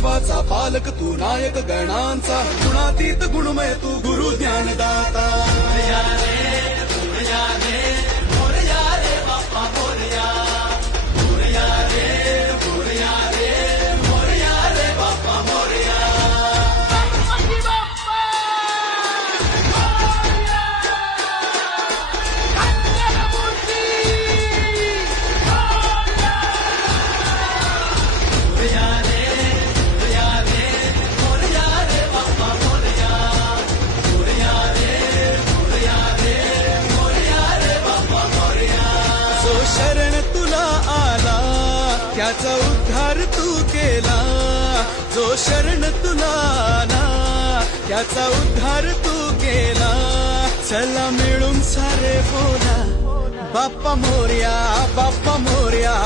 विश्वाचा पालक तू, नायक गणांचा, गुणातीत गुणमय तू, गुरु ज्ञानदाता. शरण तुला आला त्याचा उद्धार तू केला, जो शरण तुला आला त्याचा उद्धार तू केला. चला मिळून सारे बोला बाप्पा मोरया, बाप्पा मोरया.